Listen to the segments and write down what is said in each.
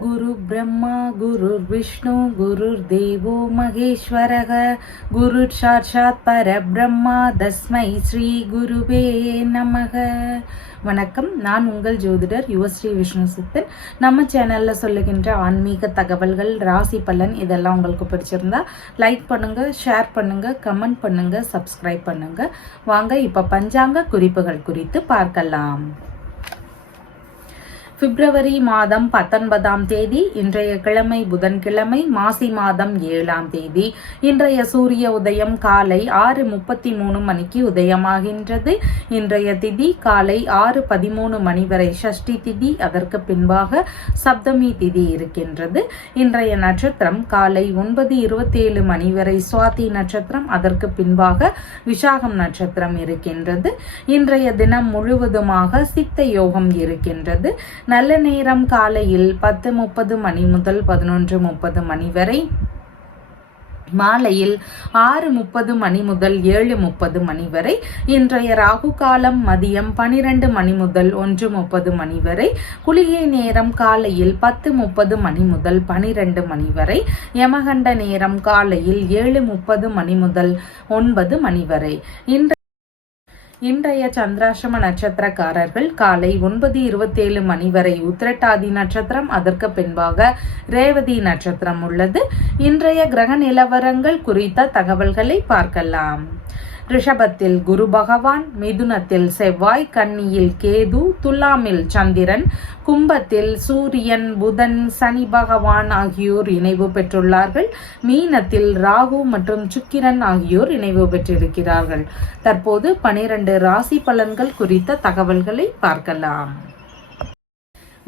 गुरु ब्रह्मा गुरुर्विष्णु गुरुर्देवो महेश्वरः गुरुः साक्षात् परब्रह्मा तस्मै ஸ்ரீ குருவே நமக. வணக்கம். நான் உங்கள் ஜோதிடர் யுவஸ்ரீ விஷ்ணு சித்தன். நம்ம சேனல்ல சொல்லுகின்ற ஆன்மீக தகவல்கள், ராசி பலன் இதெல்லாம் உங்களுக்கு பிடிச்சிருந்தா லைக் பண்ணுங்க, ஷேர் பண்ணுங்க, கமெண்ட் பண்ணுங்க, சப்ஸ்கிரைப் பண்ணுங்க. வாங்க இப்ப பஞ்சாங்க குறிப்புகள் குறித்து பார்க்கலாம். பிப்ரவரி மாதம் 19ஆம் தேதி இன்றைய கிழமை புதன்கிழமை, மாசி மாதம் 7ஆம் தேதி. இன்றைய சூரிய உதயம் காலை 6:33 மணிக்கு உதயமாகின்றது. இன்றைய திதி காலை 6:13 மணி வரை ஷஷ்டி திதி, அதற்கு பின்பாக சப்தமி திதி இருக்கின்றது. இன்றைய நட்சத்திரம் காலை 9:27 மணி வரை சுவாதி நட்சத்திரம், அதற்கு பின்பாக விசாகம் நட்சத்திரம் இருக்கின்றது. இன்றைய தினம் முழுவதுமாக சித்த யோகம் இருக்கின்றது. நல்ல நேரம் காலையில் 10:30 மணி முதல் 11:30 மணி வரை, மாலையில் 6:30 மணி முதல் 7:30 மணி வரை. இன்றைய ராகு காலம் மதியம் 12 மணி முதல் 1:30 மணி வரை. குளிகை நேரம் காலையில் 10:30 மணி முதல் 12 மணி வரை. யமகண்ட நேரம் காலையில் 7:30 மணி முதல் 9 மணி வரை. இன்றைய சந்திராசிரம நட்சத்திரக்காரர்கள் காலை 9:27 மணி வரை உத்திரட்டாதி நட்சத்திரம், அதற்கு பின்பாக ரேவதி நட்சத்திரம் உள்ளது. இன்றைய கிரக நிலவரங்கள் குறித்த தகவல்களை பார்க்கலாம். ரிஷபத்தில் குரு பகவான், மிதுனத்தில் செவ்வாய், கன்னியில் கேது, துலாமில் சந்திரன், கும்பத்தில் சூரியன், புதன், சனி பகவான் ஆகியோர் இணைவு பெற்றுள்ளார்கள். மீனத்தில் ராகு மற்றும் சுக்கிரன் ஆகியோர் இணைவு பெற்றிருக்கிறார்கள். தற்போது 12 ராசி பலன்கள் குறித்த தகவல்களை பார்க்கலாம்.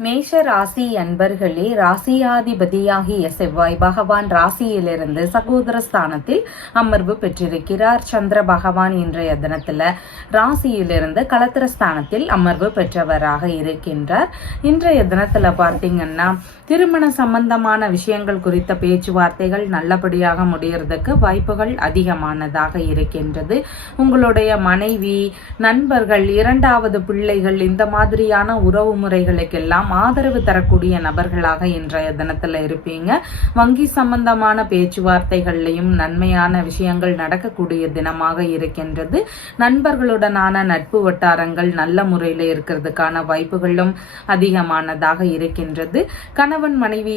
மேஷ ராசி அன்பர்களே, ராசியாதிபதியாகிய செவ்வாய் பகவான் ராசியிலிருந்து சகோதர ஸ்தானத்தில் அமர்வு பெற்றிருக்கிறார். சந்திர பகவான் இன்றைய தினத்துல ராசியிலிருந்து களத்திர ஸ்தானத்தில் அமர்வு பெற்றவராக இருக்கின்றார். இன்றைய தினத்துல பார்த்தீங்கன்னா திருமண சம்பந்தமான விஷயங்கள் குறித்த பேச்சுவார்த்தைகள் நல்லபடியாக முடியறதுக்கு வாய்ப்புகள் அதிகமானதாக இருக்கின்றது. உங்களுடைய மனைவி, நண்பர்கள், இரண்டாவது பிள்ளைகள், இந்த மாதிரியான உறவு முறைகளுக்கெல்லாம் ஆதரவு தரக்கூடிய நபர்களாக இன்றைய தினத்துல இருப்பீங்க. வங்கி சம்பந்தமான பேச்சுவார்த்தைகள்லையும் நன்மையான விஷயங்கள் நடக்கக்கூடிய தினமாக இருக்கின்றது. நண்பர்களுடனான நட்பு வட்டாரங்கள் நல்ல முறையில் இருக்கிறதுக்கான வாய்ப்புகளும் அதிகமானதாக இருக்கின்றது. கணவன் மனைவி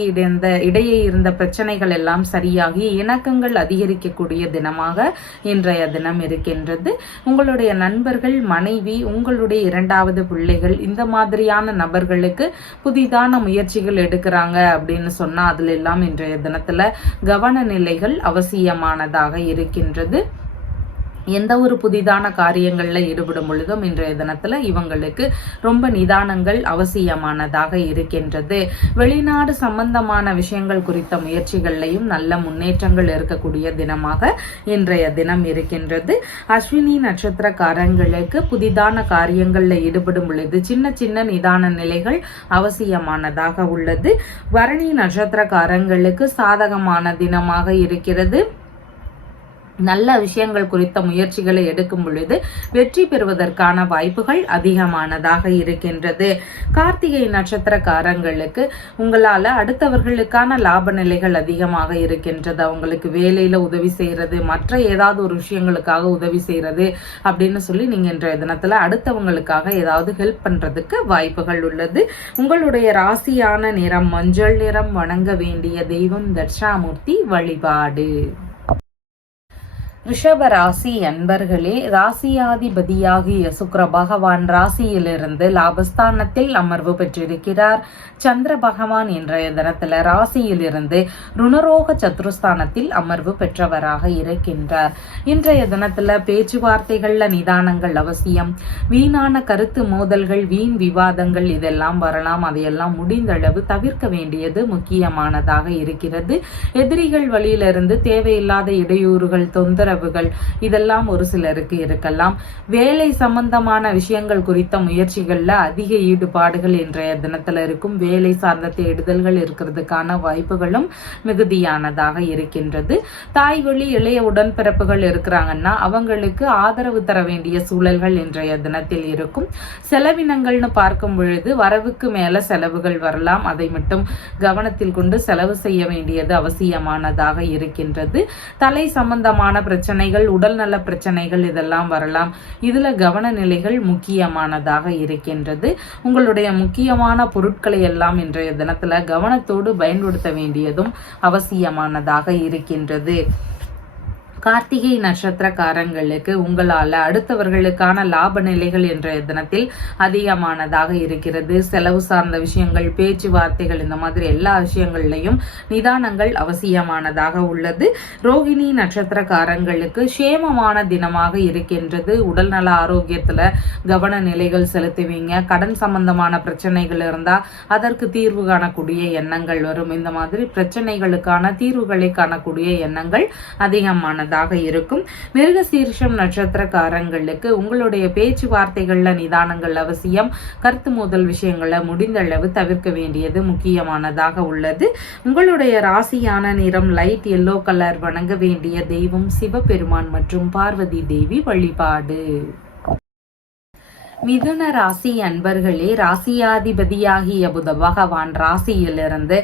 இடையே இருந்த பிரச்சனைகள் எல்லாம் சரியாகி இணக்கங்கள் அதிகரிக்கக்கூடிய தினமாக இன்றைய தினம் இருக்கின்றது. உங்களுடைய நண்பர்கள், மனைவி, உங்களுடைய இரண்டாவது பிள்ளைகள், இந்த மாதிரியான நபர்களுக்கு புதிதான முயற்சிகள் எடுக்கிறாங்க அப்படின்னு சொன்னா அதுல எல்லாம் இன்றைய தினத்துல கவன நிலைகள் அவசியமானதாக இருக்கின்றது. எந்த ஒரு புதிதான காரியங்கள்ல ஈடுபடும் பொழுதும் இன்றைய தினத்துல இவங்களுக்கு ரொம்ப நிதானங்கள் அவசியமானதாக இருக்கின்றது. வெளிநாடு சம்பந்தமான விஷயங்கள் குறித்த முயற்சிகள்லையும் நல்ல முன்னேற்றங்கள் இருக்கக்கூடிய தினமாக இன்றைய தினம் இருக்கின்றது. அஸ்வினி நட்சத்திரக்காரங்களுக்கு புதிதான காரியங்கள்ல ஈடுபடும் பொழுது சின்ன சின்ன நிதான நிலைகள் அவசியமானதாக உள்ளது. பரணி நட்சத்திரக்காரங்களுக்கு சாதகமான தினமாக இருக்கிறது. நல்ல விஷயங்கள் குறித்த முயற்சிகளை எடுக்கும் பொழுது வெற்றி பெறுவதற்கான வாய்ப்புகள் அதிகமானதாக இருக்கின்றது. கார்த்திகை நட்சத்திரக்காரங்களுக்கு உங்களால அடுத்தவர்களுக்கான லாப நிலைகள் அதிகமாக இருக்கின்றது. அவங்களுக்கு வேலையில உதவி செய்யறது, மற்ற ஏதாவது ஒரு விஷயங்களுக்காக உதவி செய்யறது அப்படின்னு சொல்லி நீங்க இன்றைய தினத்துல அடுத்தவங்களுக்காக ஏதாவது ஹெல்ப் பண்றதுக்கு வாய்ப்புகள் உள்ளது. உங்களுடைய ராசியான நிறம் மஞ்சள் நிறம். வணங்க வேண்டிய தெய்வம் தட்சாமூர்த்தி வழிபாடு. ரிஷப ராசி அன்பர்களே, ராசியாதிபதியாகிய சுக்கிர பகவான் ராசியிலிருந்து லாபஸ்தானத்தில் அமர்வு பெற்றிருக்கிறார். சந்திர பகவான் இன்றைய தினத்துல ராசியிலிருந்து ருணரோக சத்ருஸ்தானத்தில் அமர்வு பெற்றவராக இருக்கின்றார். இன்றைய தினத்துல பேச்சுவார்த்தைகள்ல நிதானங்கள் அவசியம். வீணான கருத்து மோதல்கள், வீண் விவாதங்கள் இதெல்லாம் வரலாம். அதையெல்லாம் முடிந்த அளவு தவிர்க்க வேண்டியது முக்கியமானதாக இருக்கிறது. எதிரிகள் வழியிலிருந்து தேவையில்லாத இடையூறுகள், தொந்தரவு உத்தரவுகள் இதெல்லாம் ஒரு சிலருக்கு இருக்கலாம். வேலை சம்பந்தமான விஷயங்கள் குறித்த முயற்சிகள்ல அதிக ஈடுபாடுகள் இன்றைய தினத்துல இருக்கும். வேலை சார்ந்த தேடுதல்கள் இருக்கிறதுக்கான வாய்ப்புகளும் மிகுதியானதாக இருக்கின்றது. தாய் வழி இளைய உடன்பிறப்புகள் இருக்கிறாங்கன்னா அவங்களுக்கு ஆதரவு தர வேண்டிய சூழல்கள் இன்றைய தினத்தில் இருக்கும். செலவினங்கள்னு பார்க்கும் பொழுது வரவுக்கு மேல செலவுகள் வரலாம். அதை மட்டும் கவனத்தில் கொண்டு செலவு செய்ய வேண்டியது அவசியமானதாக இருக்கின்றது. தலை சம்பந்தமான பிரச்சனைகள், உடல் நல பிரச்சனைகள் இதெல்லாம் வரலாம். இதுல கவன நிலைகள் முக்கியமானதாக இருக்கின்றது. உங்களுடைய முக்கியமான பொருட்களை எல்லாம் இன்றைய தினத்துல கவனத்தோடு பயன்படுத்த வேண்டியதும் அவசியமானதாக இருக்கின்றது. கார்த்திகை நட்சத்திரக்காரங்களுக்கு உங்களால அடுத்தவர்களுக்கான லாப நிலைகள் இன்றைய தினத்தில் அதிகமானதாக இருக்கிறது. செலவு சார்ந்த விஷயங்கள், பேச்சுவார்த்தைகள், இந்த மாதிரி எல்லா விஷயங்கள்லையும் நிதானங்கள் அவசியமானதாக உள்ளது. ரோகிணி நட்சத்திரக்காரங்களுக்கு சேமமான தினமாக இருக்கின்றது. உடல் நல ஆரோக்கியத்துல கவன நிலைகள் செலுத்துவீங்க. கடன் சம்பந்தமான பிரச்சனைகள் இருந்தா அதற்கு தீர்வு காணக்கூடிய எண்ணங்கள் வரும். இந்த மாதிரி பிரச்சனைகளுக்கான தீர்வுகளை காணக்கூடிய எண்ணங்கள் அதிகமானது இருக்கும். மிருகசீரிஷம் நட்சத்திரக்காரங்களுக்கு உங்களுடைய பேச்சுவார்த்தைகள்ல நிதானங்கள் அவசியம். கருத்து மோதல் விஷயங்களை முடிந்த அளவு தவிர்க்க வேண்டியது முக்கியமானதாக உள்ளது. உங்களுடைய ராசியான நிறம் லைட் எல்லோ கலர். வணங்க வேண்டிய தெய்வம் சிவபெருமான் மற்றும் பார்வதி தேவி வழிபாடு. மிதுன ராசி அன்பர்களே, ராசியாதிபதியாகிய புத பகவான் ராசியிலிருந்து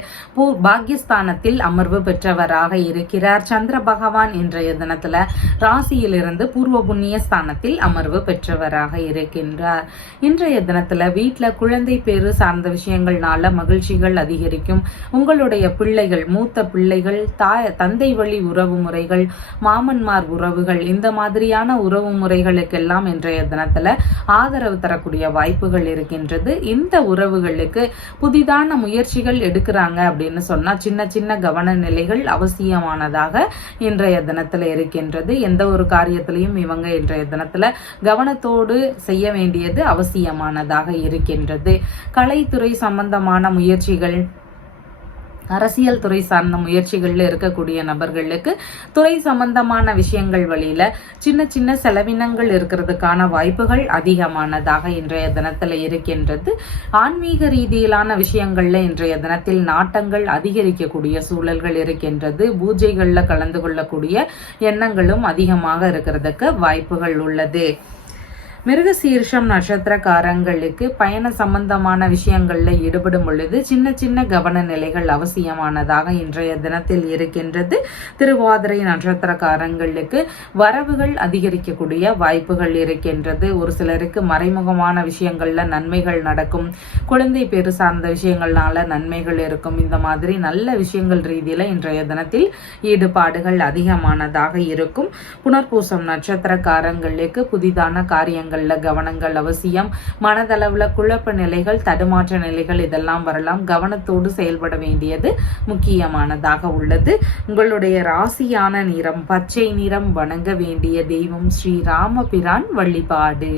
பாக்கியஸ்தானத்தில் அமர்வு பெற்றவராக இருக்கிறார். சந்திர பகவான் இன்றைய தினத்துல ராசியிலிருந்து பூர்வ புண்ணிய ஸ்தானத்தில் அமர்வு பெற்றவராக இருக்கின்றார். இன்றைய தினத்துல வீட்டுல குழந்தை பேரு சார்ந்த விஷயங்கள்னால மகிழ்ச்சிகள் அதிகரிக்கும். உங்களுடைய பிள்ளைகள், மூத்த பிள்ளைகள், தந்தை வழி உறவு முறைகள், மாமன்மார் உறவுகள், இந்த மாதிரியான உறவு முறைகளுக்கெல்லாம் இன்றைய தினத்துல ஆதரவு தரக்கூடிய வாய்ப்புகள் இருக்கின்றது. இந்த உறவுகளுக்கு புதிதான முயற்சிகள் எடுக்கிறாங்க அப்படின்னு சொன்னா சின்ன சின்ன கவன நிலைகள் அவசியமானதாக இன்றைய தினத்துல இருக்கின்றது. எந்த ஒரு காரியத்திலையும் இவங்க இன்றைய தினத்துல கவனத்தோடு செய்ய வேண்டியது அவசியமானதாக இருக்கின்றது. கலைத்துறை சம்பந்தமான முயற்சிகள், அரசியல் துறை சார்ந்த முயற்சிகள்ல இருக்கக்கூடிய நபர்களுக்கு துறை சம்பந்தமான விஷயங்கள் வழியில சின்ன சின்ன செலவினங்கள் இருக்கிறதுக்கான வாய்ப்புகள் அதிகமானதாக இன்றைய தினத்துல இருக்கின்றது. ஆன்மீக ரீதியிலான விஷயங்கள்ல இன்றைய தினத்தில் நாட்டங்கள் அதிகரிக்கக்கூடிய சூழல்கள் இருக்கின்றது. பூஜைகள்ல கலந்து கொள்ளக்கூடிய எண்ணங்களும் அதிகமாக இருக்கிறதுக்கு வாய்ப்புகள் உள்ளது. மிருகசீர்ஷம் நட்சத்திரக்காரங்களுக்கு பயண சம்பந்தமான விஷயங்கள்ல ஈடுபடும் பொழுது சின்ன சின்ன கவன நிலைகள் அவசியமானதாக இன்றைய தினத்தில் இருக்கின்றது. திருவாதிரை நட்சத்திரக்காரங்களுக்கு வரவுகள் அதிகரிக்கக்கூடிய வாய்ப்புகள் இருக்கின்றது. ஒரு சிலருக்கு மறைமுகமான விஷயங்கள்ல நன்மைகள் நடக்கும். குழந்தை பேரு சார்ந்த விஷயங்கள்னால நன்மைகள் இருக்கும். இந்த மாதிரி நல்ல விஷயங்கள் ரீதியில இன்றைய தினத்தில் ஈடுபாடுகள் அதிகமானதாக இருக்கும். புனர்பூசம் நட்சத்திரக்காரங்களுக்கு புதிதான காரியங்கள் கவனங்கள் அவசியம். மனதளவுல குழப்ப நிலைகள், தடுமாற்ற நிலைகள் இதெல்லாம் வரலாம். கவனத்தோடு செயல்பட வேண்டியது முக்கியமானதாக உள்ளது. உங்களுடைய ராசியான நிறம் பச்சை நிறம். வணங்க வேண்டிய தெய்வம் ஸ்ரீ ராமபிரான் வழிபாடு.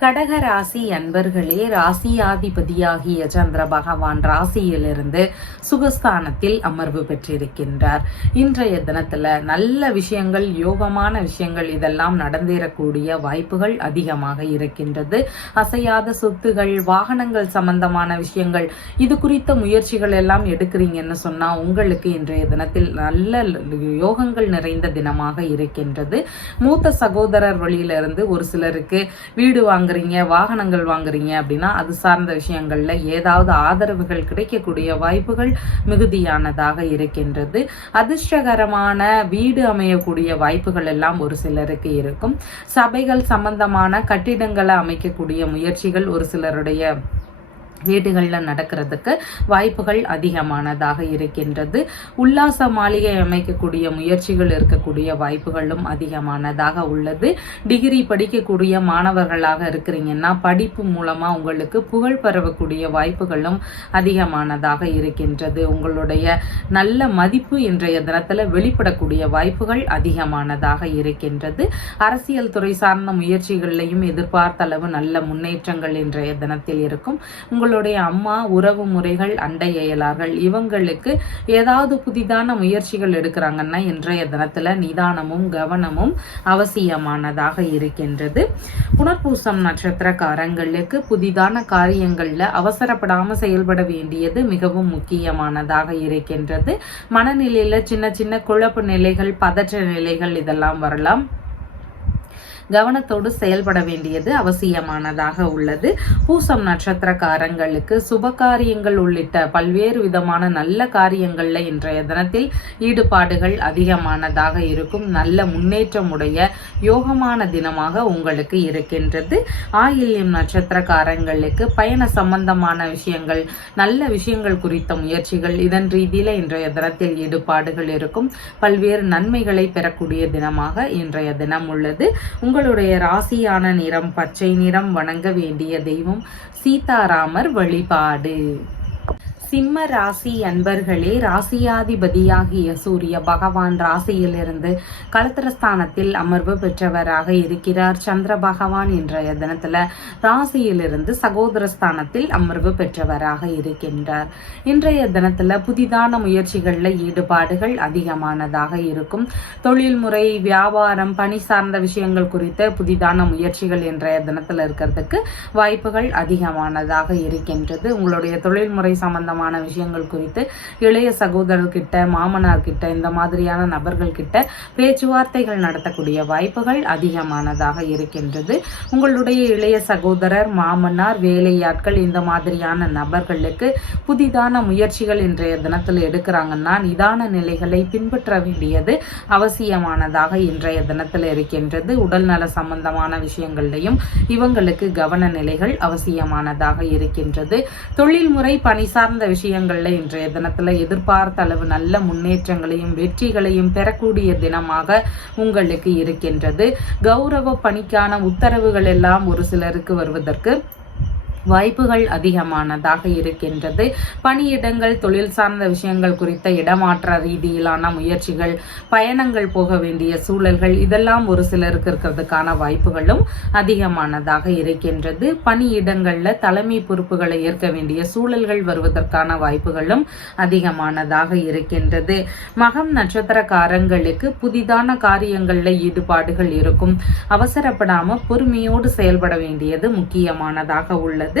கடக ராசி அன்பர்களே, ராசியாதிபதியாகிய சந்திர பகவான் ராசியிலிருந்து சுகஸ்தானத்தில் அமர்வு பெற்றிருக்கின்றார். இன்றைய தினத்துல நல்ல விஷயங்கள், யோகமான விஷயங்கள் இதெல்லாம் நடந்தேறக்கூடிய வாய்ப்புகள் அதிகமாக இருக்கின்றது. அசையாத சொத்துகள், வாகனங்கள் சம்பந்தமான விஷயங்கள், இது குறித்த முயற்சிகள் எல்லாம் எடுக்கிறீங்கன்னு சொன்னா உங்களுக்கு இன்றைய தினத்தில் நல்ல யோகங்கள் நிறைந்த தினமாக இருக்கின்றது. மூத்த சகோதரர் வழியிலிருந்து ஒரு சிலருக்கு வீடு வாங்குறீங்க, வாகனங்கள் வாங்குறீங்க அப்படின்னா அது சார்ந்த விஷயங்கள்ல ஏதாவது ஆதரவுகள் கிடைக்கக்கூடிய வாய்ப்புகள் மிகுதியானதாக இருக்கின்றது. அதிர்ஷ்டகரமான வீடு அமையக்கூடிய வாய்ப்புகள் எல்லாம் ஒரு சிலருக்கு இருக்கும். சபைகள் சம்பந்தமான கட்டிடங்களை அமைக்கக்கூடிய முயற்சிகள் ஒரு சிலருடைய வீடுகள்ல நடக்கிறதுக்கு வாய்ப்புகள் அதிகமானதாக இருக்கின்றது. உல்லாச மாளிகை அமைக்கக்கூடிய முயற்சிகள் இருக்கக்கூடிய வாய்ப்புகளும் அதிகமானதாக உள்ளது. டிகிரி படிக்கக்கூடிய மாணவர்களாக இருக்கிறீங்கன்னா படிப்பு மூலமா உங்களுக்கு புகழ் பரவக்கூடிய வாய்ப்புகளும் அதிகமானதாக இருக்கின்றது. உங்களுடைய நல்ல மதிப்பு இன்றைய தினத்துல வெளிப்படக்கூடிய வாய்ப்புகள் அதிகமானதாக இருக்கின்றது. அரசியல் துறை சார்ந்த முயற்சிகளையும் எதிர்பார்த்த அளவு நல்ல முன்னேற்றங்கள் இன்றைய தினத்தில் இருக்கும். உங்களுடைய உங்களுடைய அம்மா, உறவு முறைகள், அண்டை அயலார்கள் இவங்களுக்கு ஏதாவது புதிதான முயற்சிகள் எடுக்கிறாங்கன்னா இன்றைய தினத்துல நிதானமும் கவனமும் அவசியமானதாக இருக்கின்றது. புனர்பூசம் நட்சத்திரக்காரங்களுக்கு புதிதான காரியங்கள்ல அவசரப்படாம செயல்பட வேண்டியது மிகவும் முக்கியமானதாக இருக்கின்றது. மனநிலையில சின்ன சின்ன குழப்ப நிலைகள், பதற்ற நிலைகள் இதெல்லாம் வரலாம். கவனத்தோடு செயல்பட வேண்டியது அவசியமானதாக உள்ளது. பூசம் நட்சத்திரக்காரங்களுக்கு சுபகாரியங்கள் உள்ளிட்ட பல்வேறு விதமான நல்ல காரியங்கள்ல இன்றைய தினத்தில் ஈடுபாடுகள் அதிகமானதாக இருக்கும். நல்ல முன்னேற்றம் உடைய யோகமான தினமாக உங்களுக்கு இருக்கின்றது. ஆயில்யம் நட்சத்திரக்காரங்களுக்கு பயண சம்பந்தமான விஷயங்கள், நல்ல விஷயங்கள் குறித்த முயற்சிகள், இதன் ரீதியில இன்றைய தினத்தில் ஈடுபாடுகள் இருக்கும். பல்வேறு நன்மைகளை பெறக்கூடிய தினமாக இன்றைய தினம் உள்ளது. உங்களுடைய ராசியான நிறம் பச்சை நிறம். வணங்க வேண்டிய தெய்வம் சீதாராமர் வழிபாடு. சிம்ம ராசி அன்பர்களே, ராசியாதிபதியாகிய சூரிய பகவான் ராசியிலிருந்து களத்திரஸ்தானத்தில் அமர்வு பெற்றவராக இருக்கிறார். சந்திர பகவான் இன்றைய தினத்துல ராசியிலிருந்து சகோதரஸ்தானத்தில் அமர்வு பெற்றவராக இருக்கின்றார். இன்றைய தினத்துல புதிதான முயற்சிகள்ல ஈடுபாடுகள் அதிகமானதாக இருக்கும். தொழில்முறை, வியாபாரம், பணி சார்ந்த விஷயங்கள் குறித்த புதிதான முயற்சிகள் இன்றைய தினத்துல இருக்கிறதுக்கு வாய்ப்புகள் அதிகமானதாக இருக்கின்றது. உங்களுடைய தொழில்முறை சம்பந்தமான விஷயங்கள் குறித்து இளைய சகோதரர்கிட்ட, மாமனார் கிட்ட, இந்த மாதிரியான நபர்கள் கிட்ட பேச்சுவார்த்தைகள் நடத்தக்கூடிய வாய்ப்புகள் அதிகமானதாக இருக்கின்றது. உங்களுடைய இளைய சகோதரர், மாமனார், வேலையாட்கள் இந்த மாதிரியான நபர்களுக்கு புதிதான முயற்சிகள் இன்றைய தினத்தில் எடுக்கிறாங்கன்னா நிதான நிலைகளை பின்பற்ற வேண்டியது அவசியமானதாக இன்றைய தினத்தில் இருக்கின்றது. உடல் நல சம்பந்தமான விஷயங்கள்லையும் இவங்களுக்கு கவன நிலைகள் அவசியமானதாக இருக்கின்றது. தொழில்முறை, பணி சார்ந்த விஷயங்கள்ல இன்றைய தினத்துல எதிர்பார்த்த அளவு நல்ல முன்னேற்றங்களையும் வெற்றிகளையும் பெறக்கூடிய தினமாக உங்களுக்கு இருக்கின்றது. கௌரவ பணிக்கான உத்தரவுகள் எல்லாம் ஒரு சிலருக்கு வருவதற்கு வாய்ப்புகள் அதிகமானதாக இருக்கின்றது. பணியிடங்கள், தொழில் சார்ந்த விஷயங்கள் குறித்த இடமாற்ற ரீதியிலான முயற்சிகள், பயணங்கள் போக வேண்டிய சூழல்கள் இதெல்லாம் ஒரு சிலருக்கு இருக்கிறதுக்கான வாய்ப்புகளும் அதிகமானதாக இருக்கின்றது. பணியிடங்கள்ல தலைமை பொறுப்புகளை ஏற்க வேண்டிய சூழல்கள் வருவதற்கான வாய்ப்புகளும் அதிகமானதாக இருக்கின்றது. மகம் நட்சத்திரக்காரங்களுக்கு புதிதான காரியங்கள்ல ஈடுபாடுகள் இருக்கும். அவசரப்படாம பொறுமையோடு செயல்பட வேண்டியது முக்கியமானதாக உள்ளது.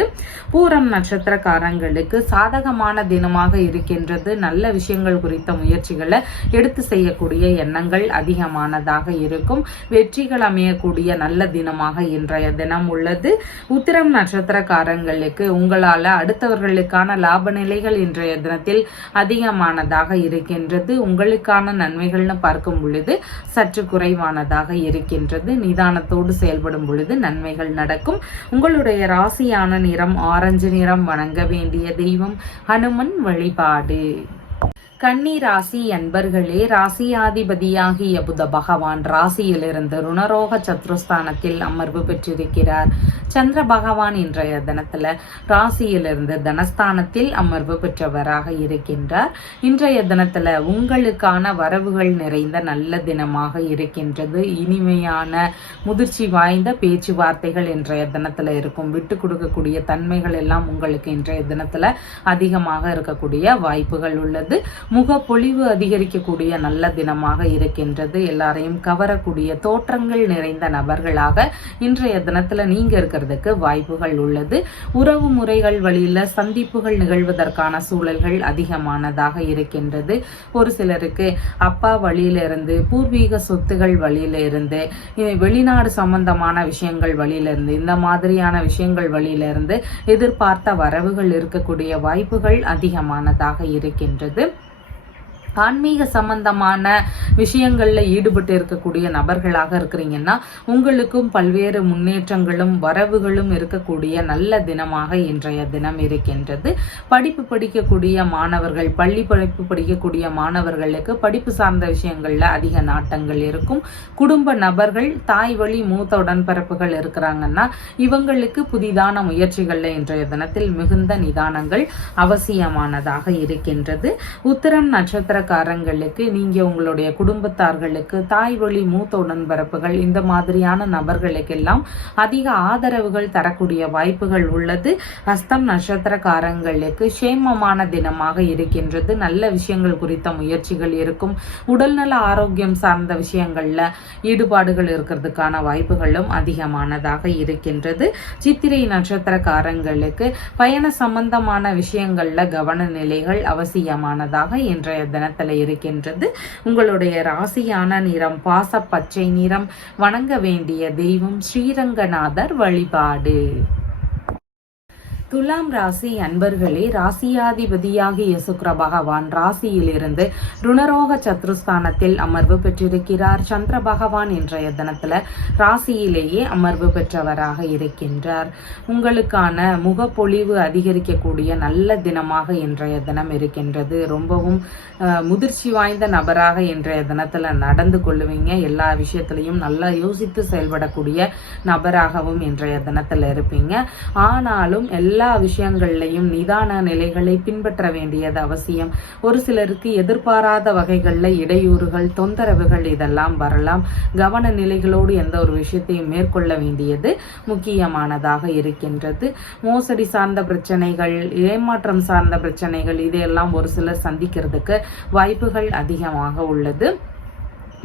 பூரம் நட்சத்திரக்காரங்களுக்கு சாதகமான தினமாக இருக்கின்றது. நல்ல விஷயங்கள் குறித்த முயற்சிகளை எடுத்து செய்யக்கூடிய எண்ணங்கள் அதிகமானதாக இருக்கும். வெற்றிகள் அமையக்கூடிய நல்ல தினமாக இன்றைய தினம் உள்ளது. உத்திரம் நட்சத்திரக்காரங்களுக்கு உங்களால அடுத்தவர்களுக்கான லாப நிலைகள் இன்றைய தினத்தில் அதிகமானதாக இருக்கின்றது. உங்களுக்கான நன்மைகள்னு பார்க்கும் பொழுது சற்று குறைவானதாக இருக்கின்றது. நிதானத்தோடு செயல்படும் பொழுது நன்மைகள் நடக்கும். உங்களுடைய ராசியான நிறம் ஆரஞ்சு நிறம். வணங்க வேண்டிய தெய்வம் ஹனுமன் வழிபாடு. கன்னி ராசி அன்பர்களே, ராசியாதிபதியாகிய புத பகவான் ராசியிலிருந்து ருணரோக சத்ருஸ்தானத்தில் அமர்வு பெற்றிருக்கிறார். சந்திர பகவான் இன்றைய தினத்துல ராசியிலிருந்து தனஸ்தானத்தில் அமர்வு பெற்றவராக இருக்கின்றார். இன்றைய தினத்துல உங்களுக்கான வரவுகள் நிறைந்த நல்ல தினமாக இருக்கின்றது. இனிமையான முதிர்ச்சி வாய்ந்த பேச்சுவார்த்தைகள் இன்றைய தினத்துல இருக்கும். விட்டு கொடுக்கக்கூடிய தன்மைகள் எல்லாம் உங்களுக்கு இன்றைய தினத்துல அதிகமாக இருக்கக்கூடிய வாய்ப்புகள் உள்ளது. முகப்பொழிவு அதிகரிக்கக்கூடிய நல்ல தினமாக இருக்கின்றது. எல்லாரையும் கவரக்கூடிய தோற்றங்கள் நிறைந்த நபர்களாக இன்றைய தினத்துல நீங்க இருக்கிறதுக்கு வாய்ப்புகள் உள்ளது. உறவு முறைகள் வழியில சந்திப்புகள் நிகழ்வதற்கான சூழல்கள் அதிகமானதாக இருக்கின்றது. ஒரு சிலருக்கு அப்பா வழியிலிருந்து, பூர்வீக சொத்துகள் வழியில இருந்து, வெளிநாடு சம்பந்தமான விஷயங்கள் வழியில இருந்து, இந்த மாதிரியான விஷயங்கள் வழியில இருந்து எதிர்பார்த்த வரவுகள் இருக்கக்கூடிய வாய்ப்புகள் அதிகமானதாக இருக்கின்றது. ஆன்மீக சம்பந்தமான விஷயங்கள்ல ஈடுபட்டு இருக்கக்கூடிய நபர்களாக இருக்கிறீங்கன்னா உங்களுக்கும் பல்வேறு முன்னேற்றங்களும் வரவுகளும் இருக்கக்கூடிய நல்ல தினமாக இன்றைய தினம் இருக்கின்றது. படிப்பு படிக்கக்கூடிய மாணவர்கள், பள்ளி படிப்பு படிக்கக்கூடிய மாணவர்களுக்கு படிப்பு சார்ந்த விஷயங்கள்ல அதிக நாட்டங்கள் இருக்கும். குடும்ப நபர்கள், தாய் வழி மூத்த உடன்பிறப்புகள் இருக்கிறாங்கன்னா இவங்களுக்கு புதிதான முயற்சிகள்ல இன்றைய தினத்தில் மிகுந்த நிதானங்கள் அவசியமானதாக இருக்கின்றது. உத்திரம் நட்சத்திர நட்சத்திரக்காரங்களுக்கு நீங்க உங்களுடைய குடும்பத்தார்களுக்கு தாய் வழி மூத்த உடன்பிறப்புகள் இந்த மாதிரியான நபர்களுக்கெல்லாம் அதிக ஆதரவுகள் தரக்கூடிய வாய்ப்புகள் உள்ளது. ஹஸ்தம் நட்சத்திரக்காரங்களுக்கு சேமமான தினமாக இருக்கின்றது. நல்ல விஷயங்கள் குறித்த முயற்சிகள் இருக்கும். உடல்நல ஆரோக்கியம் சார்ந்த விஷயங்கள்ல ஈடுபாடுகள் இருக்கிறதுக்கான வாய்ப்புகளும் அதிகமானதாக இருக்கின்றது. சித்திரை நட்சத்திரக்காரங்களுக்கு பயண சம்பந்தமான விஷயங்கள்ல கவன நிலைகள் அவசியமானதாக இன்றைய தினத்துல இருக்கின்றது. உங்களுடைய ராசியான நிறம் பாச பச்சை நிறம். வணங்க வேண்டிய தெய்வம் ஸ்ரீரங்கநாதர் வழிபாடு. துலாம் ராசி அன்பர்களே, ராசியாதிபதியாகிய சுக்கிர பகவான் ராசியிலிருந்து ருணரோக சத்ருஸ்தானத்தில் அமர்வு பெற்றிருக்கிறார். சந்திர பகவான் இன்றைய தினத்துல ராசியிலேயே அமர்வு பெற்றவராக இருக்கின்றார். உங்களுக்கான முகப்பொழிவு அதிகரிக்கக்கூடிய நல்ல தினமாக இன்றைய தினம் இருக்கின்றது. ரொம்பவும் முதிர்ச்சி வாய்ந்த நபராக இன்றைய தினத்துல நடந்து கொள்ளுவீங்க. எல்லா விஷயத்திலையும் நல்லா யோசித்து செயல்படக்கூடிய நபராகவும் இன்றைய தினத்துல இருப்பீங்க. ஆனாலும் எல்லா விஷயங்கள்லையும் நிதான நிலைகளை பின்பற்ற வேண்டியது அவசியம். ஒரு சிலருக்கு எதிர்பாராத வகைகள்ல இடையூறுகள் தொந்தரவுகள் இதெல்லாம் வரலாம். கவன நிலைகளோடு எந்த ஒரு விஷயத்தையும் மேற்கொள்ள வேண்டியது முக்கியமானதாக இருக்கின்றது. மோசடி சார்ந்த பிரச்சனைகள், ஏமாற்றம் சார்ந்த பிரச்சனைகள் இதையெல்லாம் ஒரு சிலர் சந்திக்கிறதுக்கு வாய்ப்புகள் அதிகமாக உள்ளது.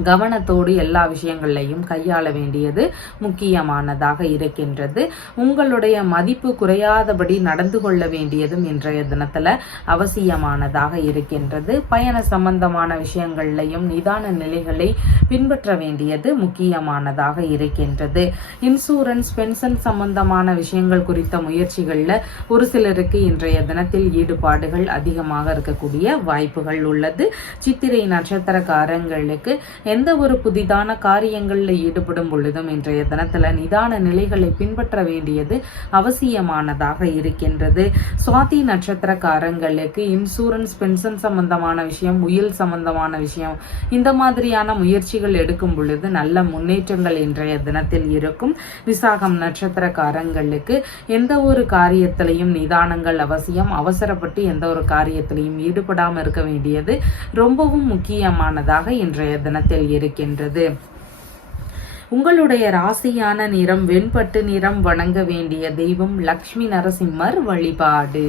கவனத்தோடு எல்லா விஷயங்களையும் கையாள வேண்டியது முக்கியமானதாக இருக்கின்றது. உங்களுடைய மதிப்பு குறையாதபடி நடந்து கொள்ள வேண்டியதும் இன்றைய தினத்துல அவசியமானதாக இருக்கின்றது. பயண சம்பந்தமான விஷயங்களையும் நிதான நிலைகளை பின்பற்ற வேண்டியது முக்கியமானதாக இருக்கின்றது. இன்சூரன்ஸ் பென்ஷன் சம்பந்தமான விஷயங்கள் குறித்த முயற்சிகள்ல ஒரு சிலருக்கு இன்றைய தினத்தில் ஈடுபாடுகள் அதிகமாக இருக்கக்கூடிய வாய்ப்புகள் உள்ளது. சித்திரை நட்சத்திரக்காரங்களுக்கு எந்த ஒரு புதிதான காரியங்களில் ஈடுபடும் பொழுதும் இன்றைய தினத்துல நிதான நிலைகளை பின்பற்ற வேண்டியது அவசியமானதாக இருக்கின்றது. சுவாதி நட்சத்திரக்காரங்களுக்கு இன்சூரன்ஸ் பென்ஷன் சம்பந்தமான விஷயம், உயில் சம்பந்தமான விஷயம் இந்த மாதிரியான முயற்சிகள் எடுக்கும் பொழுது நல்ல முன்னேற்றங்கள் இன்றைய தினத்தில் இருக்கும். விசாகம் நட்சத்திரக்காரங்களுக்கு எந்த ஒரு காரியத்திலையும் நிதானங்கள் அவசியம். அவசரப்பட்டு எந்த ஒரு காரியத்திலையும் ஈடுபடாமல் இருக்க வேண்டியது ரொம்பவும் முக்கியமானதாக இன்றைய தினத்தில் இருக்கின்றது. உங்களுடைய ராசியான நிறம் வெண்பட்டு நிறம். வணங்க வேண்டிய தெய்வம் லக்ஷ்மி நரசிம்மர் வழிபாடு.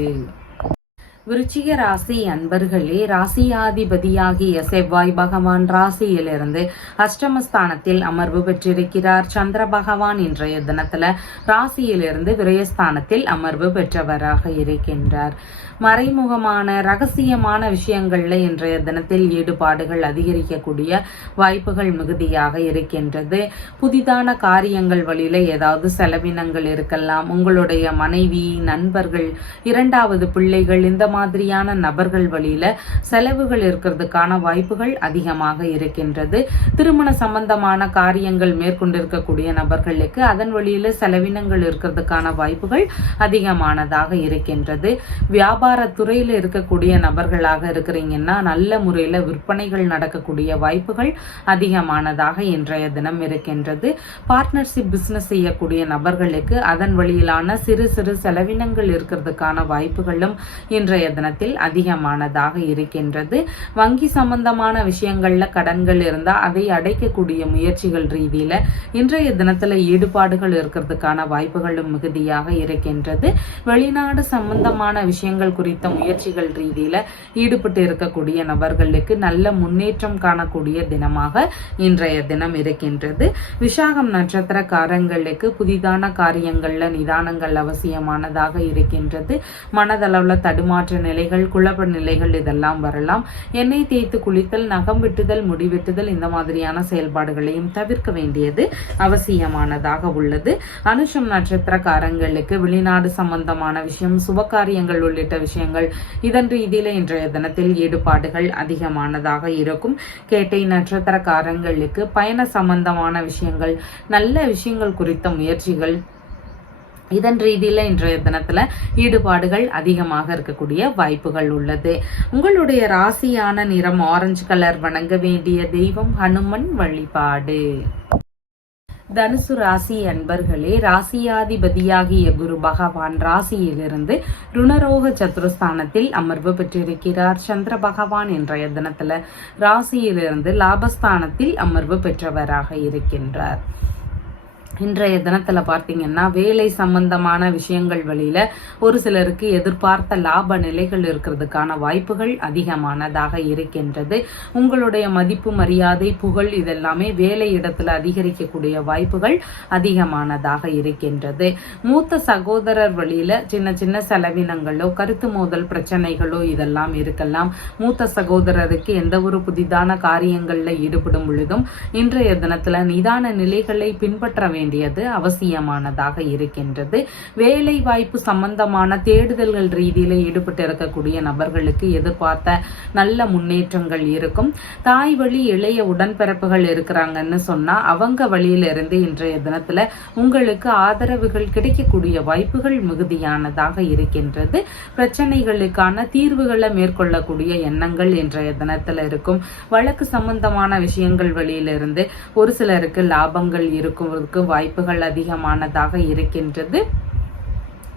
விருச்சிக ராசி அன்பர்களே, ராசியாதிபதியாகிய செவ்வாய் பகவான் ராசியிலிருந்து அஷ்டமஸ்தானத்தில் அமர்வு பெற்றிருக்கிறார். சந்திர பகவான் இன்றைய தினத்துல ராசியிலிருந்து விரயஸ்தானத்தில் அமர்வு பெற்றவராக இருக்கின்றார். மறைமுகமான ரகசியமான விஷயங்கள்ல இன்றைய தினத்தில் ஈடுபாடுகள் அதிகரிக்கக்கூடிய வாய்ப்புகள் மிகுதியாக இருக்கின்றது. புதிதான காரியங்கள் வழியில ஏதாவது செலவினங்கள் இருக்கலாம். உங்களுடைய மனைவி, நண்பர்கள், இரண்டாவது பிள்ளைகள் இந்த மாதிரியான நபர்கள் வழியில செலவுகள் இருக்கிறதுக்கான வாய்ப்புகள் அதிகமாக இருக்கின்றது. திருமண சம்பந்தமான காரியங்கள் மேற்கொண்டிருக்கக்கூடிய நபர்களுக்கு அதன் வழியில செலவினங்கள் இருக்கிறதுக்கான வாய்ப்புகள் அதிகமானதாக இருக்கின்றது. வியாபார துறையில இருக்கக்கூடிய நபர்களாக இருக்கிறீங்கன்னா நல்ல முறையில விற்பனைகள் நடக்கக்கூடிய வாய்ப்புகள் அதிகமானதாக இன்றைய தினம் இருக்கின்றது. பார்ட்னர்ஷிப் பிசினஸ் செய்யக்கூடிய நபர்களுக்கு அதன் வழியிலான சிறு சிறு செலவினங்கள் இருக்கிறதுக்கான வாய்ப்புகளும் இன்றைய தினத்தில் அதிகமானதாக இருக்கின்றது. வங்கி சம்பந்தமான விஷயங்கள்ல கடன்கள் இருந்தா அதை அடைக்கக்கூடிய முயற்சிகள் ரீதியில இன்றைய தினத்துல ஈடுபாடுகள் இருக்கிறதுக்கான வாய்ப்புகளும் மிகுதியாக இருக்கின்றது. வெளிநாடு சம்பந்தமான விஷயங்கள் குறித்த முயற்சிகள் ரீதியில ஈடுபட்டு இருக்கக்கூடிய நபர்களுக்கு நல்ல முன்னேற்றம் காணக்கூடிய தினமாக இன்றைய தினம் இருக்கின்றது. விசாகம் நட்சத்திரக்காரங்களுக்கு புதிதான காரியங்கள்ல நிதானங்கள் அவசியமானதாக இருக்கின்றது. மனதளவுல தடுமாற்ற நிலைகள், குழப்ப நிலைகள் இதெல்லாம் வரலாம். எண்ணெய் தேய்த்து குளித்தல், நகம் வெட்டுதல், முடி வெட்டுதல் இந்த மாதிரியான செயல்பாடுகளையும் தவிர்க்க வேண்டியது அவசியமானதாக உள்ளது. அனுஷம் நட்சத்திரக்காரங்களுக்கு வெளிநாடு சம்பந்தமான விஷயம், சுபகாரியங்கள் உள்ளிட்ட விஷயங்கள் இதன் ரீதியில இன்றைய தினத்தில் ஈடுபாடுகள் அதிகமானதாக இருக்கும். கேட்டை நட்சத்திரக்காரங்களுக்கு பயண சம்பந்தமான விஷயங்கள், நல்ல விஷயங்கள் குறித்த முயற்சிகள் இதன் ரீதியில இன்றைய தினத்துல ஈடுபாடுகள் அதிகமாக இருக்கக்கூடிய வாய்ப்புகள் உள்ளது. உங்களுடைய ராசியான நிறம் ஆரஞ்சு கலர். வணங்க வேண்டிய தெய்வம் ஹனுமன் வழிபாடு. தனுசு ராசி அன்பர்களே, ராசியாதிபதியாகிய குரு பகவான் ராசியிலிருந்து ருணரோக சத்துருஸ்தானத்தில் அமர்வு பெற்றிருக்கிறார். சந்திர பகவான் இன்றைய தினத்துல ராசியிலிருந்து லாபஸ்தானத்தில் அமர்வு பெற்றவராக இருக்கின்றார். இன்றைய தினத்துல பார்த்தீங்கன்னா வேலை சம்பந்தமான விஷயங்கள் வழியில ஒரு சிலருக்கு எதிர்பார்த்த லாப நிலைகள் இருக்கிறதுக்கான வாய்ப்புகள் அதிகமானதாக இருக்கின்றது. உங்களுடைய மதிப்பு, மரியாதை, புகழ் இதெல்லாமே வேலை இடத்துல அதிகரிக்கக்கூடிய வாய்ப்புகள் அதிகமானதாக இருக்கின்றது. மூத்த சகோதரர் வழியில சின்ன சின்ன செலவினங்களோ கருத்து மோதல் பிரச்சனைகளோ இதெல்லாம் இருக்கலாம். மூத்த சகோதரருக்கு எந்த ஒரு புதிதான காரியங்கள்ல ஈடுபடும் பொழுதும் இன்றைய தினத்துல நிதான நிலைகளை பின்பற்ற வேண்டியது அவசியமானதாக இருக்கின்றது. வேலை வாய்ப்பு சம்பந்தமான தேடுதல்கள் ரீதியில ஈடுபட்டு இருக்கக்கூடிய நபர்களுக்கு எதிர்பார்த்த நல்ல முன்னேற்றங்கள் இருக்கும். தாய் வழி இளைய உடன்பிறப்புகள் இருக்கிறாங்கன்னு சொன்னா அவங்க வழியில இருந்து இன்றைய தினத்துல உங்களுக்கு ஆதரவுகள் கிடைக்கக்கூடிய வாய்ப்புகள் மிகுதியானதாக இருக்கின்றது. பிரச்சனைகளுக்கான தீர்வுகளை மேற்கொள்ளக்கூடிய எண்ணங்கள் இன்றைய தினத்துல இருக்கும். வழக்கு சம்பந்தமான விஷயங்கள் வழியிலிருந்து ஒரு சிலருக்கு லாபங்கள் இருக்குவதற்கு வாய்ப்புகள் அதிகமானதாக இருக்கின்றது.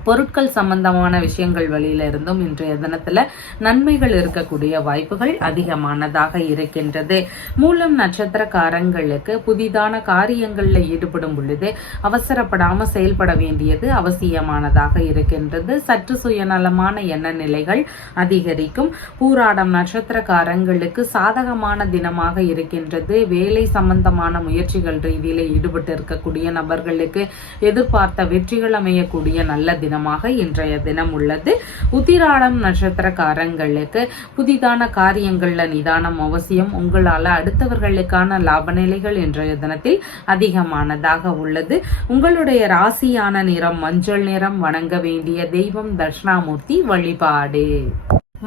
பொருட்கள் சம்பந்தமான விஷயங்கள் வழியில இருந்தும் இன்றைய தினத்துல நன்மைகள் இருக்கக்கூடிய வாய்ப்புகள் அதிகமானதாக இருக்கின்றது. மூலம் நட்சத்திரக்காரங்களுக்கு புதிதான காரியங்கள்ல ஈடுபடும் பொழுது அவசரப்படாம செயல்பட வேண்டியது அவசியமானதாக இருக்கின்றது. சற்று சுயநலமான எண்ண நிலைகள் அதிகரிக்கும். பூராடம் நட்சத்திரக்காரங்களுக்கு சாதகமான தினமாக இருக்கின்றது. வேலை சம்பந்தமான முயற்சிகள் ரீதியில ஈடுபட்டு இருக்கக்கூடிய நபர்களுக்கு எதிர்பார்த்த வெற்றிகள் அமையக்கூடிய நல்ல தினம் இன்றைய தினம் உள்ளது. உத்திராடம் நட்சத்திரக்காரங்களுக்கு புதிதான காரியங்கள்ல நிதானம் அவசியம். உங்களால அடுத்தவர்களுக்கான லாப நிலைகள் இன்றைய தினத்தில் அதிகமானதாக உள்ளது. உங்களுடைய ராசியான நிறம் மஞ்சள் நிறம். வணங்க வேண்டிய தெய்வம் தட்சிணாமூர்த்தி வழிபாடு.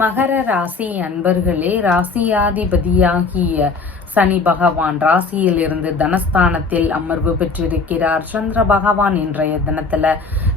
மகர ராசி அன்பர்களே, ராசியாதிபதியாகிய சனி பகவான் ராசியில் இருந்து தனஸ்தானத்தில் அமர்வு பெற்றிருக்கிறார். சந்திர பகவான் இன்றைய தினத்துல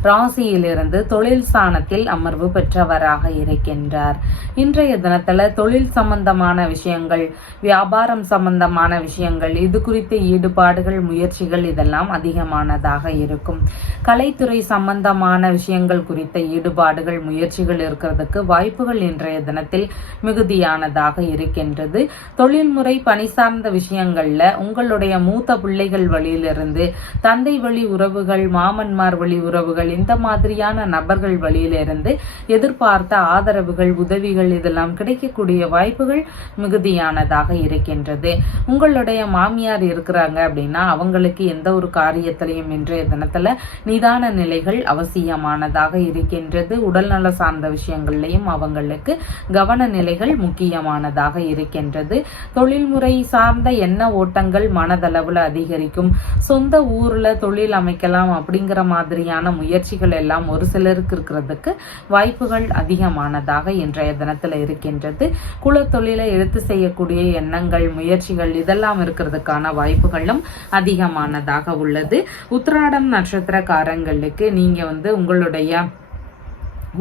ராசியிலிருந்து தொழில் ஸ்தானத்தில் அமர்வு பெற்றவராக இருக்கின்றார். இன்றைய தினத்துல தொழில் சம்பந்தமான விஷயங்கள், வியாபாரம் சம்பந்தமான விஷயங்கள், இது குறித்த ஈடுபாடுகள், முயற்சிகள் இதெல்லாம் அதிகமானதாக இருக்கும். கலைத்துறை சம்பந்தமான விஷயங்கள் குறித்த ஈடுபாடுகள், முயற்சிகள் இருக்கிறதுக்கு வாய்ப்புகள் இன்றைய தினத்தில் மிகுதியானதாக இருக்கின்றது. தொழில்முறை பணி சார்ந்த விஷயங்கள்ல உங்களுடைய மூத்த பிள்ளைகள் வழியிலிருந்து, தந்தை வழி உறவுகள், மாமன்மார் வழி உறவுகள், இந்த மாதிரியான நபர்கள் வழியிலிருந்து எதிர்பார்த்த ஆதரவுகள், உதவிகள் இதெல்லாம் கிடைக்கக்கூடிய வாய்ப்புகள் மிகுதியானதாக இருக்கின்றது. உங்களுடைய மாமியார் இருக்கிறாங்க அப்படின்னா அவங்களுக்கு எந்த ஒரு காரியத்திலையும் இன்றைய தினத்துல நிதான நிலைகள் அவசியமானதாக இருக்கின்றது. உடல்நல சார்ந்த விஷயங்கள்லையும் அவங்களுக்கு கவன நிலைகள் முக்கியமானதாக இருக்கின்றது. தொழில்முறை சார்ந்த எண்ண ஓட்டங்கள் மனதளவுல அதிகரிக்கும். சொந்த ஊர்ல தொழில் அமைக்கலாம் அப்படிங்கிற மாதிரியான முயற்சிகள் எல்லாம் ஒரு சிலருக்கு இருக்கிறதுக்கு வாய்ப்புகள் அதிகமானதாக இன்றைய தினத்துல இருக்கின்றது. குல தொழிலை எடுத்து செய்யக்கூடிய எண்ணங்கள், முயற்சிகள் இதெல்லாம் இருக்கிறதுக்கான வாய்ப்புகளும் அதிகமானதாக உள்ளது. உத்திராடம் நட்சத்திரக்காரங்களுக்கு நீங்க உங்களுடைய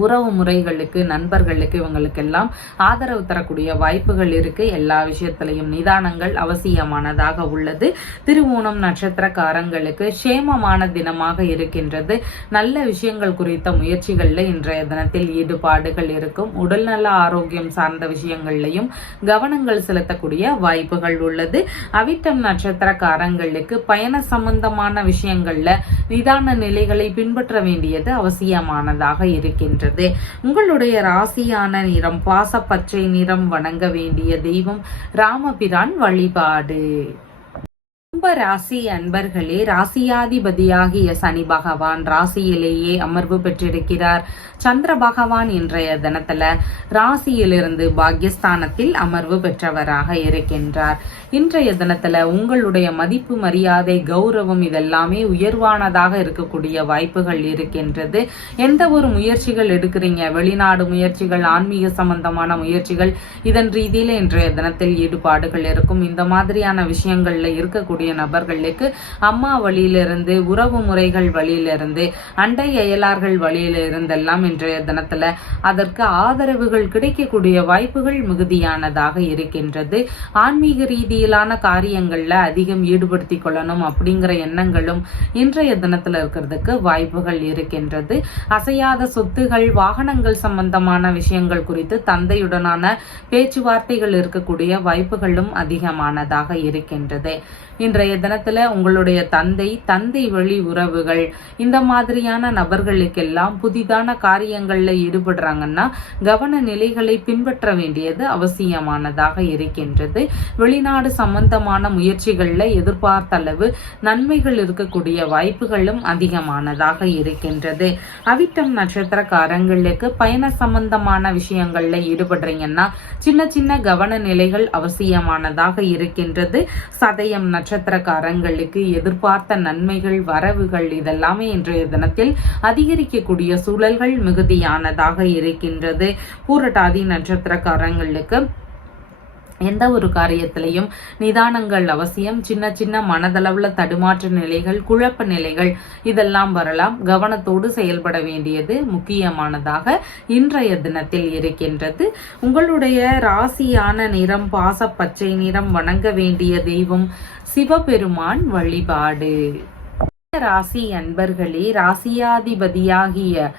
உறவு முறைகளுக்கு, நண்பர்களுக்கு இவங்களுக்கெல்லாம் ஆதரவு தரக்கூடிய வாய்ப்புகள் இருக்கு. எல்லா விஷயத்திலையும் நிதானங்கள் அவசியமானதாக உள்ளது. திருவோணம் நட்சத்திரக்காரங்களுக்கு சேமமான தினமாக இருக்கின்றது. நல்ல விஷயங்கள் குறித்த முயற்சிகள்ல இன்றைய தினத்தில் ஈடுபாடுகள் இருக்கும். உடல்நல ஆரோக்கியம் சார்ந்த விஷயங்கள்லையும் கவனங்கள் செலுத்தக்கூடிய வாய்ப்புகள் உள்ளது. அவிட்டம் நட்சத்திரக்காரங்களுக்கு பயண சம்பந்தமான விஷயங்கள்ல நிதான நிலைகளை பின்பற்ற வேண்டியது அவசியமானதாக இருக்கின்றது. உங்களுடைய ராசியான நிறம் பாசப்பச்சை நிறம். வணங்க வேண்டிய தெய்வம் ராமபிரான் வழிபாடு. கும்ப ராசி அன்பர்களே, ராசியாதிபதியாகிய சனி பகவான் ராசியிலேயே அமர்வு பெற்றிருக்கிறார். சந்திர பகவான் இன்றைய தினத்துல ராசியிலிருந்து பாக்யஸ்தானத்தில் அமர்வு பெற்றவராக இருக்கின்றார். இன்றைய தினத்துல உங்களுடைய மதிப்பு, மரியாதை, கௌரவம் இதெல்லாமே உயர்வானதாக இருக்கக்கூடிய வாய்ப்புகள் இருக்கின்றது. எந்த ஒரு முயற்சிகள் எடுக்கிறீங்க, வெளிநாடு முயற்சிகள், ஆன்மீக சம்பந்தமான முயற்சிகள், இதன் ரீதியில இன்றைய தினத்தில் ஈடுபாடுகள் இருக்கும். இந்த மாதிரியான விஷயங்கள்ல இருக்கக்கூடிய இருக்கக்கூடிய நபர்களுக்கு அம்மா வழியிலிருந்து, உறவு முறைகள் வழியிலிருந்து, அண்டை அயலார்கள் வழியில இருந்தெல்லாம் இன்றைய தினத்துல அதற்கு ஆதரவுகள் கிடைக்கக்கூடிய வாய்ப்புகள் மிகுதியானதாக இருக்கின்றது. ஆன்மீக ரீதியிலான காரியங்கள்ல அதிகம் ஈடுபடுத்தி கொள்ளணும் அப்படிங்கிற எண்ணங்களும் இன்றைய தினத்துல இருக்கிறதுக்கு வாய்ப்புகள் இருக்கின்றது. அசையாத சொத்துகள், வாகனங்கள் சம்பந்தமான விஷயங்கள் குறித்து தந்தையுடனான பேச்சுவார்த்தைகள் இருக்கக்கூடிய வாய்ப்புகளும் அதிகமானதாக இருக்கின்றது. இன்றைய தினத்துல உங்களுடைய தந்தை வழி உறவுகள் இந்த மாதிரியான நபர்களுக்கெல்லாம் புதிதான காரியங்கள்ல ஈடுபடுறாங்கன்னா கவன நிலைகளை பின்பற்ற வேண்டியது அவசியமானதாக இருக்கின்றது. வெளிநாடு சம்பந்தமான முயற்சிகள்ல எதிர்பார்த்த அளவு நன்மைகள் இருக்கக்கூடிய வாய்ப்புகளும் அதிகமானதாக இருக்கின்றது. அவிட்டம் நட்சத்திரக்காரங்களுக்கு பயண சம்பந்தமான விஷயங்கள்ல ஈடுபடுறீங்கன்னா சின்ன சின்ன கவன நிலைகள் அவசியமானதாக இருக்கின்றது. சதயம் நட்சத்திரக்காரங்களுக்கு எதிர்பார்த்த நன்மைகள், வரவுகள் இதெல்லாமே இன்றைய தினத்தில் அதிகரிக்கக்கூடிய சூழல்கள் மிகுதியானதாக இருக்கின்றது. பூரட்டாதி நட்சத்திரக்காரங்களுக்கு எந்த ஒரு காரியத்திலையும் நிதானங்கள் அவசியம். சின்ன சின்ன மனதளவுல தடுமாற்ற நிலைகள், குழப்ப நிலைகள் இதெல்லாம் வரலாம். கவனத்தோடு செயல்பட வேண்டியது முக்கியமானதாக இன்றைய தினத்தில் இருக்கின்றது. உங்களுடைய ராசியான நிறம் பாச பச்சை நிறம். வணங்க வேண்டிய தெய்வம் சிவபெருமான் வழிபாடு. ராசி அன்பர்களே, ராசியாதிபதியாகிய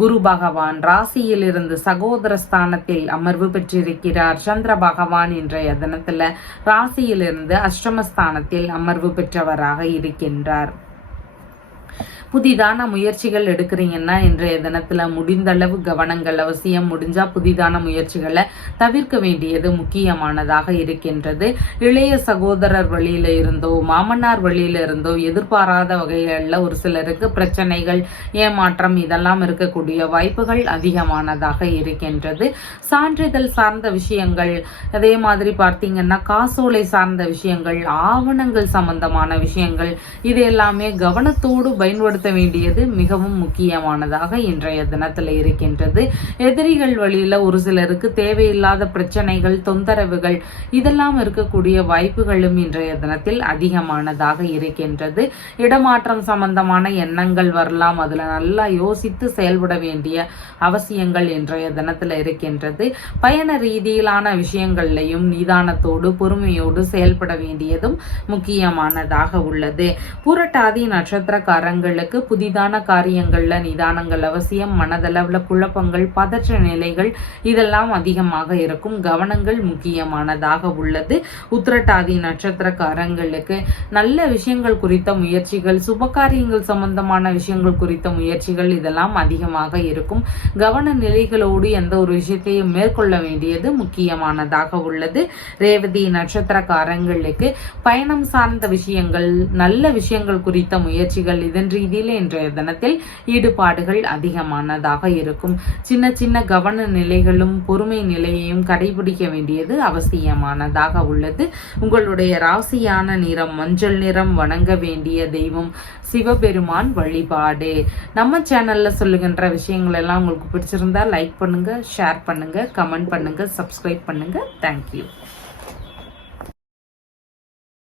குரு பகவான் ராசியிலிருந்து சகோதர ஸ்தானத்தில் அமர்வு பெற்றிருக்கிறார். சந்திர பகவான் இன்றைய தினத்துல ராசியிலிருந்து அஷ்டமஸ்தானத்தில் அமர்வு பெற்றவராக இருக்கின்றார். புதிதான முயற்சிகள் எடுக்கிறீங்கன்னா இன்றைய தினத்துல முடிந்தளவு கவனங்கள் அவசியம். முடிஞ்சா புதிதான முயற்சிகளை தவிர்க்க வேண்டியது முக்கியமானதாக இருக்கின்றது. இளைய சகோதரர் வழியில இருந்தோ, மாமனார் வழியில இருந்தோ எதிர்பாராத வகைகள்ல ஒரு சிலருக்கு பிரச்சனைகள், ஏமாற்றம் இதெல்லாம் இருக்கக்கூடிய வாய்ப்புகள் அதிகமானதாக இருக்கின்றது. சான்றிதழ் சார்ந்த விஷயங்கள், அதே மாதிரி பார்த்தீங்கன்னா காசோலை சார்ந்த விஷயங்கள், ஆவணங்கள் சம்பந்தமான விஷயங்கள் இது எல்லாமே கவனத்தோடு பயன்படுத்த வேண்டியது மிகவும் முக்கியமானதாக இன்றைய தினத்தில் இருக்கின்றது. எதிரிகள் வழியில ஒரு சிலருக்கு தேவையில்லாத பிரச்சனைகள், தொந்தரவுகள் இதெல்லாம் இருக்கக்கூடிய வாய்ப்புகளும் இன்றைய தினத்தில் அதிகமானதாக இருக்கின்றது. இடமாற்றம் சம்பந்தமான எண்ணங்கள் வரலாம். அதுல நல்லா யோசித்து செயல்பட வேண்டிய அவசியங்கள் இன்றைய தினத்தில் இருக்கின்றது. பயண ரீதியிலான விஷயங்கள்லையும் நிதானத்தோடு பொறுமையோடு செயல்பட வேண்டியதும் முக்கியமானதாக உள்ளது. புரட்டாதி நட்சத்திரக்காரங்களுக்கு புதிதான காரியங்கள்ல நிதானங்கள் அவசியம். மனதளவுல குழப்பங்கள், பதற்ற நிலைகள் இதெல்லாம் அதிகமாக இருக்கும். கவனங்கள் முக்கியமானதாக உள்ளது. உத்திரட்டாதி நட்சத்திரக்காரங்களுக்கு நல்ல விஷயங்கள் குறித்த முயற்சிகள், சுபகாரியங்கள் சம்பந்தமான விஷயங்கள் குறித்த முயற்சிகள் இதெல்லாம் அதிகமாக இருக்கும். கவன நிலைகளோடு எந்த ஒரு விஷயத்தையும் மேற்கொள்ள வேண்டியது முக்கியமானதாக உள்ளது. ரேவதி நட்சத்திரக்காரங்களுக்கு பயணம் சார்ந்த விஷயங்கள், நல்ல விஷயங்கள் குறித்த முயற்சிகள் இதன் ரீதியில் இன்றைய தினத்தில் ஈடுபாடுகள் அதிகமானதாக இருக்கும். சின்ன சின்ன கவன நிலைகளும் பொறுமை நிலையையும் கடைபிடிக்க வேண்டியது அவசியமானதாக உள்ளது. உங்களுடைய ராசியான நிறம் மஞ்சள் நிறம். வணங்க வேண்டிய தெய்வம் சிவபெருமான் வழிபாடு. நம்ம சேனல்ல சொல்லுகின்ற விஷயங்கள் எல்லாம் உங்களுக்கு பிடிச்சிருந்தா லைக் பண்ணுங்க, ஷேர் பண்ணுங்க, கமெண்ட் பண்ணுங்க, சப்ஸ்கிரைப் பண்ணுங்க. தேங்க்யூ.